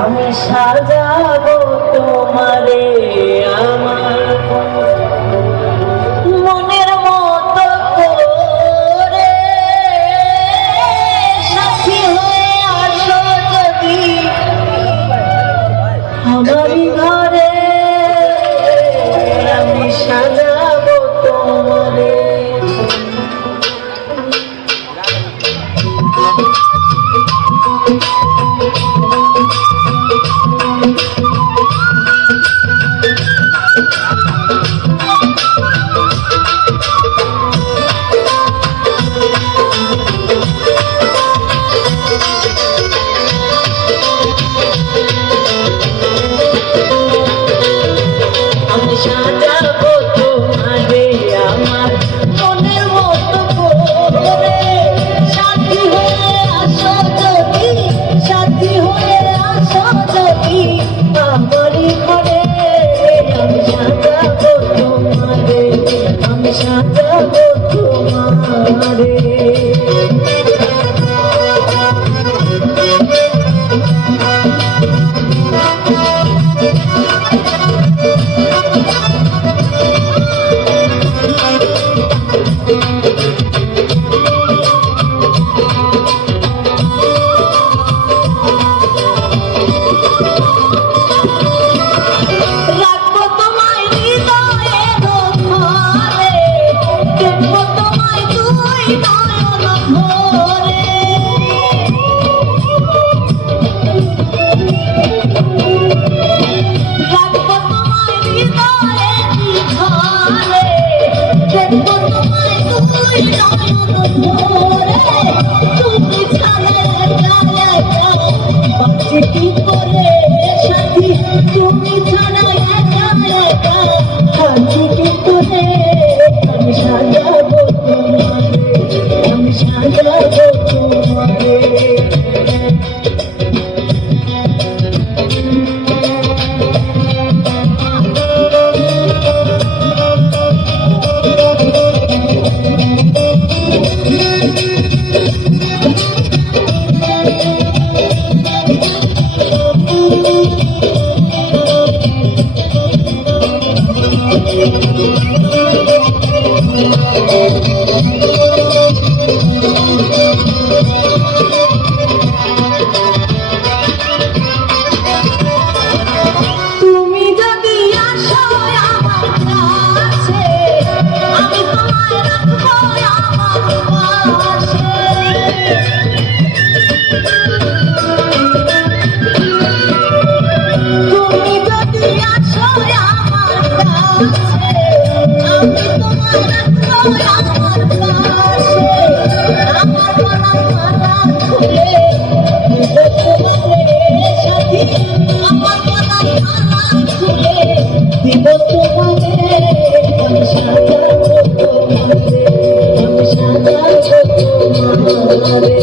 আমি সাজাবো তোমারে আমার মনের মতো করে, সাথী হয়ে আসো যদি আমারই ঘরে, আমি সাজাবো তোমারে। আমি সাজাবো তোমারে আমার মনের মতো করে, সাথী হয়ে আসো যদি, সাথী হয়ে আসো যদি আমারই ঘরে, আমি সাজাবো তোমারে, আমি সাজাবো তোমারে। কি করে সাথী তুমি ছাড়া একা একা আছি কি করে, আমি সাজাবো তোমারে, আমি সাজাবো তোমারে। তুমি যদি আসো আমার কাছে, আমি তোমায় রাখবো আমার পাশে। তুমি যদি আসো আমার কাছে, আমি তোমায় রাখবো আমার পাশে। আমার গলা মালা খুলে দিব তোমারে সাথী, আমার গলা মালা খুলে দিব তোমারে, আমি সাজাবো তোমারে, আমি সাজাবো তোমারে।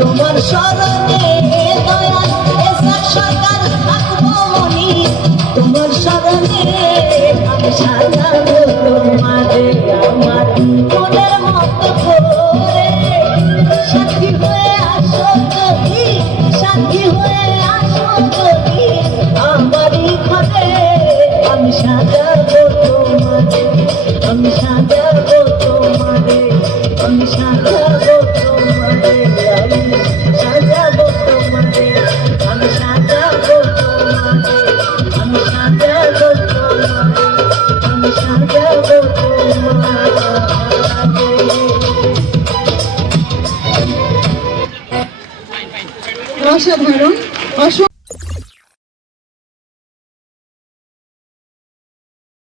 তোমার শরণে দয়াল এসা সরকার থাকবো মনি, তোমার শরণে আমি সাজাবো তোমারে আমার মনের মতো করে, সাথী হয়ে আসো যদি, সাথী হয়ে আসো যদি আমারই ঘরে, আমি সাজাবো তোমারে, আমি সাজাবো তোমারে, আমি সাজাবো তোমারে, আমি সাজাবো তোমারে, আমি সাজাবো তোমারে। অসাধারণ।